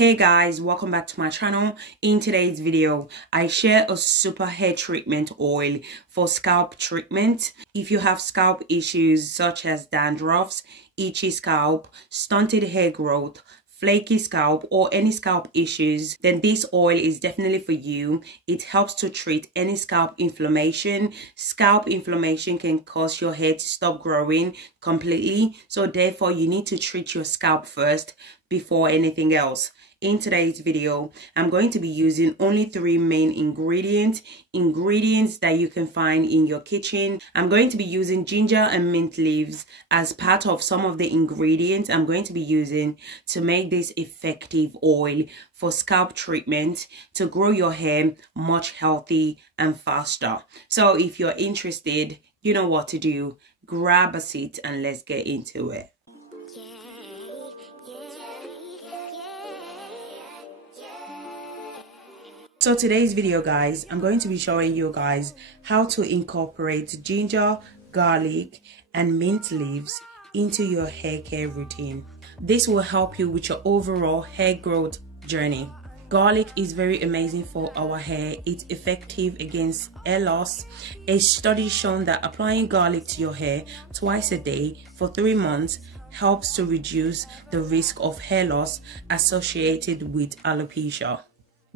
Hey guys, welcome back to my channel. In today's video, I share a super hair treatment oil for scalp treatment. If you have scalp issues such as dandruffs, itchy scalp, stunted hair growth, flaky scalp, or any scalp issues, then this oil is definitely for you. It helps to treat any scalp inflammation. Scalp inflammation can cause your hair to stop growing completely, so therefore you need to treat your scalp first before anything else. In today's video, I'm going to be using only 3 main ingredients that you can find in your kitchen. I'm going to be using ginger and mint leaves as part of some of the ingredients I'm going to be using to make this effective oil for scalp treatment to grow your hair much healthy and faster. So if you're interested, you know what to do. Grab a seat and let's get into it. So today's video, guys, I'm going to be showing you guys how to incorporate ginger, garlic, and mint leaves into your hair care routine. This will help you with your overall hair growth journey. Garlic is very amazing for our hair. It's effective against hair loss. A study shown that applying garlic to your hair twice a day for 3 months helps to reduce the risk of hair loss associated with alopecia.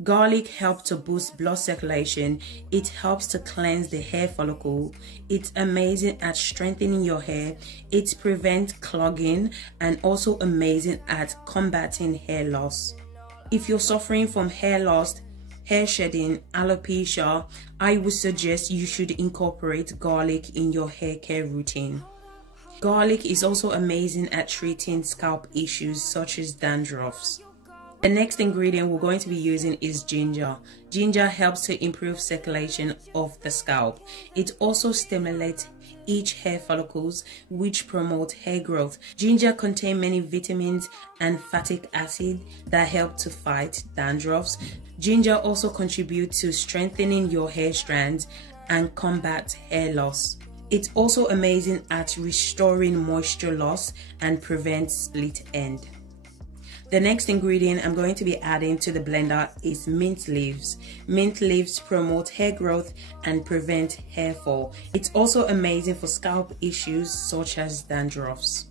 Garlic helps to boost blood circulation. It helps to cleanse the hair follicle. It's amazing at strengthening your hair. It prevents clogging and also amazing at combating hair loss. If you're suffering from hair loss, hair shedding, alopecia, I would suggest you should incorporate garlic in your hair care routine. Garlic is also amazing at treating scalp issues such as dandruffs. The next ingredient we're going to be using is ginger. Ginger helps to improve circulation of the scalp. It also stimulates each hair follicles, which promote hair growth. Ginger contains many vitamins and fatty acid that help to fight dandruffs. Ginger also contributes to strengthening your hair strands and combat hair loss. It's also amazing at restoring moisture loss and prevents split end. The next ingredient I'm going to be adding to the blender is mint leaves. Mint leaves promote hair growth and prevent hair fall. It's also amazing for scalp issues such as dandruffs.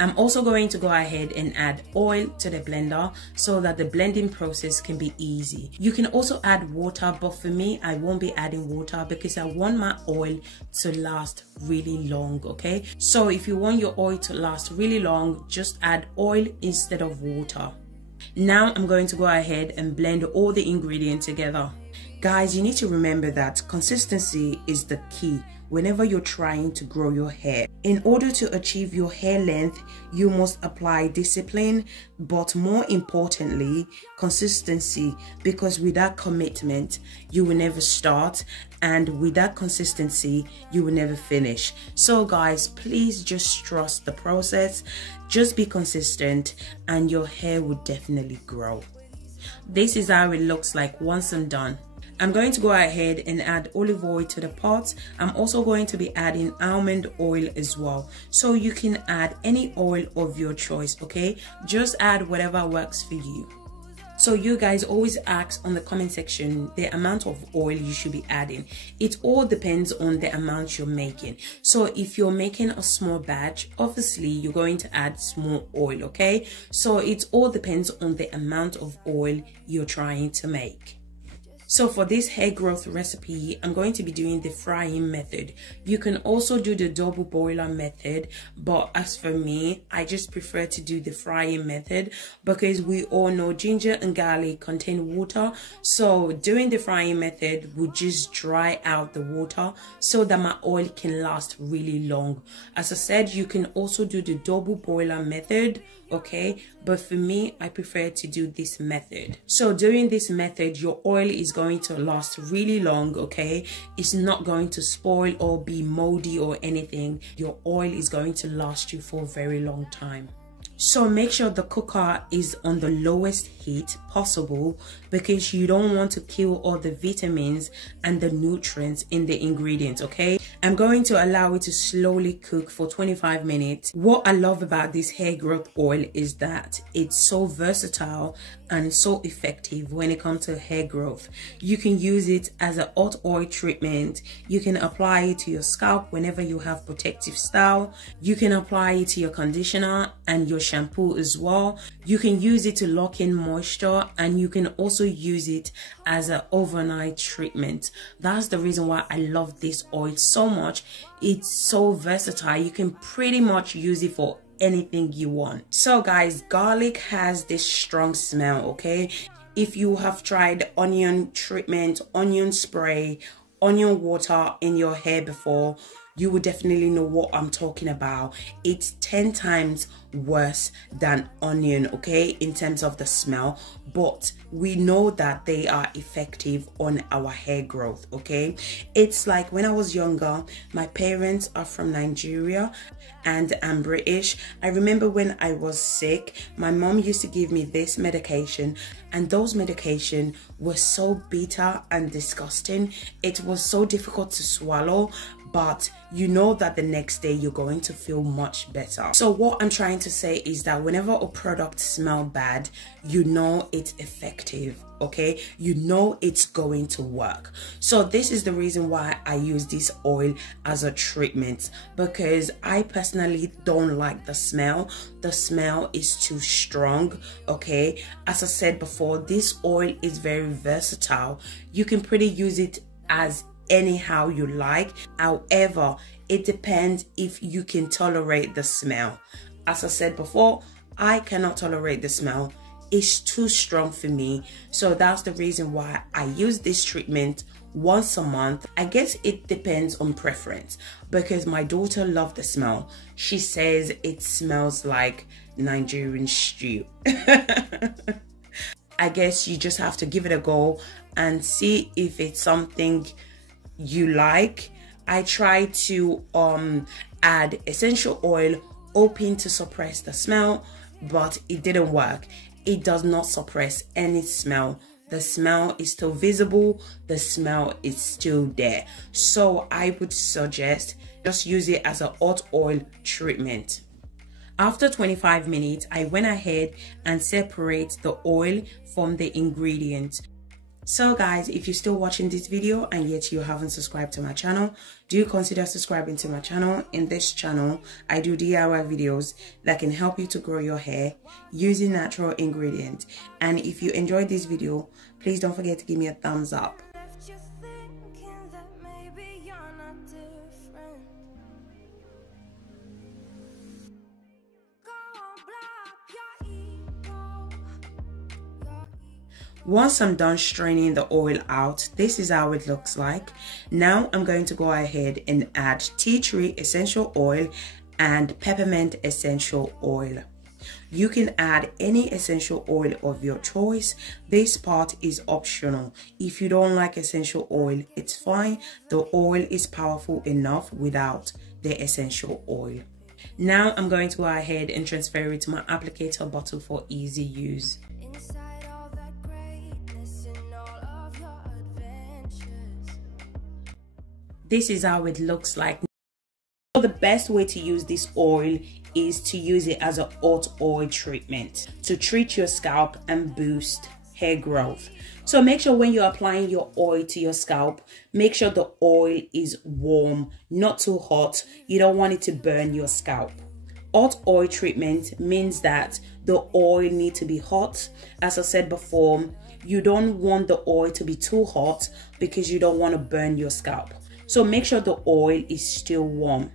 I'm also going to go ahead and add oil to the blender so that the blending process can be easy. You can also add water, but for me, I won't be adding water because I want my oil to last really long, okay? So if you want your oil to last really long, just add oil instead of water. Now I'm going to go ahead and blend all the ingredients together. Guys, you need to remember that consistency is the key whenever you're trying to grow your hair. In order to achieve your hair length, you must apply discipline, but more importantly, consistency, because without commitment, you will never start, and without consistency, you will never finish. So guys, please just trust the process, just be consistent, and your hair will definitely grow. This is how it looks like once I'm done. I'm going to go ahead and add olive oil to the pot. I'm also going to be adding almond oil as well. So you can add any oil of your choice, okay? Just add whatever works for you. So you guys always ask on the comment section the amount of oil you should be adding. It all depends on the amount you're making. So if you're making a small batch, obviously you're going to add small oil, okay? So it all depends on the amount of oil you're trying to make. So for this hair growth recipe, I'm going to be doing the frying method. You can also do the double boiler method, but as for me, I just prefer to do the frying method because we all know ginger and garlic contain water. So doing the frying method would just dry out the water so that my oil can last really long. As I said, you can also do the double boiler method, okay? But for me, I prefer to do this method. So doing this method, your oil is going to last really long, okay? It's not going to spoil or be moldy or anything. Your oil is going to last you for a very long time. So make sure the cooker is on the lowest heat possible because you don't want to kill all the vitamins and the nutrients in the ingredients, okay? I'm going to allow it to slowly cook for 25 minutes. What I love about this hair growth oil is that it's so versatile and so effective when it comes to hair growth. You can use it as a hot oil treatment. You can apply it to your scalp whenever you have protective style. You can apply it to your conditioner and your shampoo as well. You can use it to lock in moisture, and you can also use it as an overnight treatment. That's the reason why I love this oil so much. It's so versatile. You can pretty much use it for anything you want. So guys, garlic has this strong smell, okay? If you have tried onion treatment, onion spray, onion water in your hair before, you will definitely know what I'm talking about. It's 10 times worse than onion, okay, in terms of the smell, but we know that they are effective on our hair growth, okay? It's like when I was younger, my parents are from Nigeria and I'm British. I remember when I was sick, my mom used to give me this medication, and those medication were so bitter and disgusting. It was so difficult to swallow, but you know that the next day you're going to feel much better. So what I'm trying to say is that whenever a product smells bad, you know it's effective, okay? You know it's going to work. So this is the reason why I use this oil as a treatment, because I personally don't like the smell. The smell is too strong, okay? As I said before, this oil is very versatile. You can pretty use it as anyhow you like. However, it depends if you can tolerate the smell. As I said before, I cannot tolerate the smell. It's too strong for me. So that's the reason why I use this treatment once a month. I guess it depends on preference, because my daughter loves the smell. She says it smells like Nigerian stew. I guess you just have to give it a go and see if it's something you like. I try to add essential oil hoping to suppress the smell, but it didn't work. It does not suppress any smell. The smell is still visible, the smell is still there. So I would suggest just use it as a hot oil treatment. After 25 minutes, I went ahead and separate the oil from the ingredients. So guys, if you're still watching this video and yet you haven't subscribed to my channel, do consider subscribing to my channel. In this channel, I do DIY videos that can help you to grow your hair using natural ingredients. And if you enjoyed this video, please don't forget to give me a thumbs up. Once I'm done straining the oil out, this is how it looks like. Now I'm going to go ahead and add tea tree essential oil and peppermint essential oil. You can add any essential oil of your choice. This part is optional. If you don't like essential oil, it's fine. The oil is powerful enough without the essential oil. Now I'm going to go ahead and transfer it to my applicator bottle for easy use. This is how it looks like. So the best way to use this oil is to use it as a hot oil treatment to treat your scalp and boost hair growth. So make sure when you're applying your oil to your scalp, make sure the oil is warm, not too hot. You don't want it to burn your scalp. Hot oil treatment means that the oil needs to be hot. As I said before, you don't want the oil to be too hot because you don't want to burn your scalp. So make sure the oil is still warm.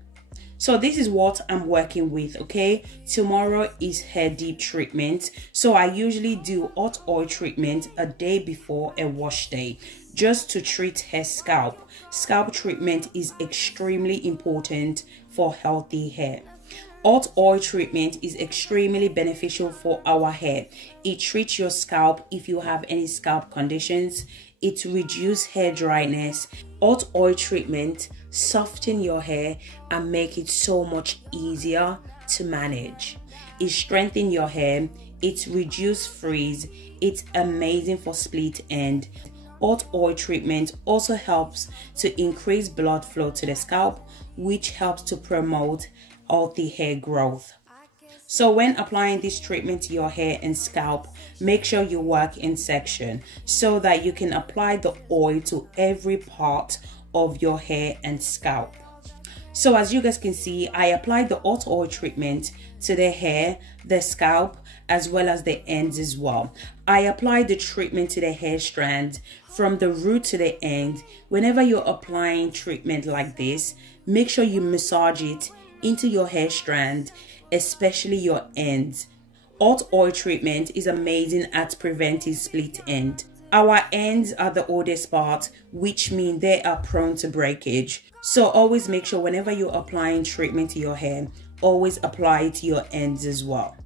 So this is what I'm working with, okay? Tomorrow is hair deep treatment. So I usually do hot oil treatment a day before a wash day, just to treat hair scalp. Scalp treatment is extremely important for healthy hair. Hot oil treatment is extremely beneficial for our hair. It treats your scalp if you have any scalp conditions. It reduces hair dryness. Hot oil treatment soften your hair and make it so much easier to manage. It strengthens your hair, it reduces frizz, it's amazing for split end. Hot oil treatment also helps to increase blood flow to the scalp, which helps to promote healthy hair growth. So when applying this treatment to your hair and scalp, make sure you work in section so that you can apply the oil to every part of your hair and scalp. So as you guys can see, I applied the hot oil treatment to the hair, the scalp, as well as the ends as well. I applied the treatment to the hair strand from the root to the end. Whenever you're applying treatment like this, make sure you massage it into your hair strand, especially your ends. Hot oil treatment is amazing at preventing split end. Our ends are the oldest part, which means they are prone to breakage. So always make sure whenever you're applying treatment to your hair, always apply it to your ends as well.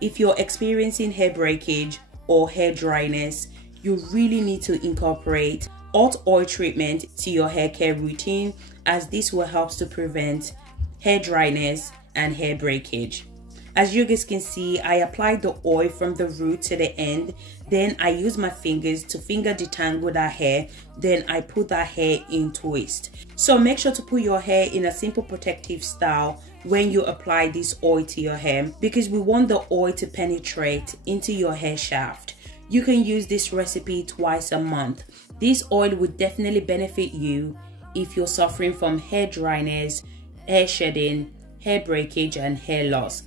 If you're experiencing hair breakage or hair dryness, you really need to incorporate hot oil treatment to your hair care routine, as this will help to prevent hair dryness and hair breakage. As you guys can see, I applied the oil from the root to the end. Then I use my fingers to finger detangle that hair. Then I put that hair in twist. So make sure to put your hair in a simple protective style when you apply this oil to your hair, because we want the oil to penetrate into your hair shaft. You can use this recipe twice a month. This oil would definitely benefit you if you're suffering from hair dryness, hair shedding, hair breakage, and hair loss.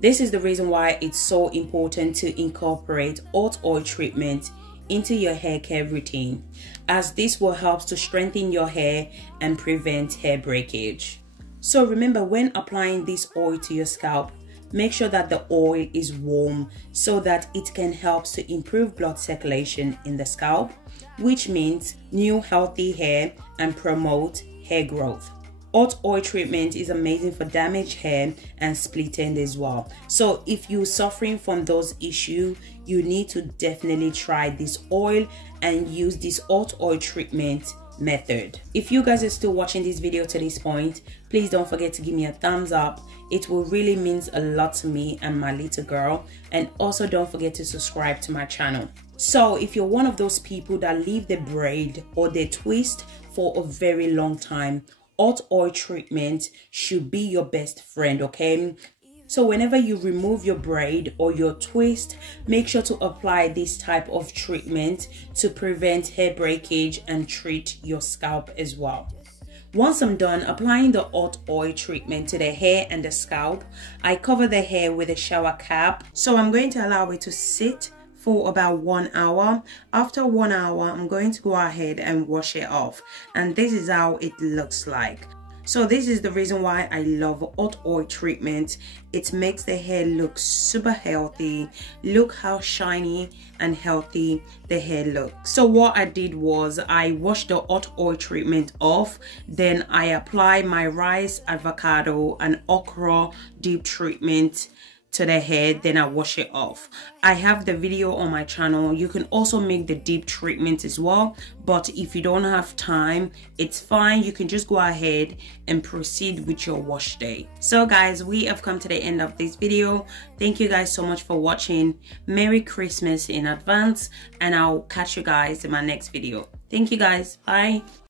This is the reason why it's so important to incorporate hot oil treatment into your hair care routine, as this will help to strengthen your hair and prevent hair breakage. So remember, when applying this oil to your scalp, make sure that the oil is warm so that it can help to improve blood circulation in the scalp, which means new healthy hair and promote hair growth. Hot oil treatment is amazing for damaged hair and split end as well. So if you're suffering from those issues, you need to definitely try this oil and use this hot oil treatment method. If you guys are still watching this video to this point, please don't forget to give me a thumbs up. It will really means a lot to me and my little girl. And also don't forget to subscribe to my channel. So if you're one of those people that leave the braid or the twist for a very long time, hot oil treatment should be your best friend, okay? So whenever you remove your braid or your twist, make sure to apply this type of treatment to prevent hair breakage and treat your scalp as well. Once I'm done applying the hot oil treatment to the hair and the scalp, I cover the hair with a shower cap. So I'm going to allow it to sit for about 1 hour. After 1 hour, I'm going to go ahead and wash it off, and this is how it looks like. So this is the reason why I love hot oil treatment. It makes the hair look super healthy. Look how shiny and healthy the hair looks. So what I did was I washed the hot oil treatment off, then I applied my rice, avocado, and okra deep treatment to the hair, then I wash it off. I have the video on my channel. You can also make the deep treatment as well, but if you don't have time, it's fine. You can just go ahead and proceed with your wash day. So guys, we have come to the end of this video. Thank you guys so much for watching. Merry Christmas in advance, and I'll catch you guys in my next video. Thank you guys. Bye.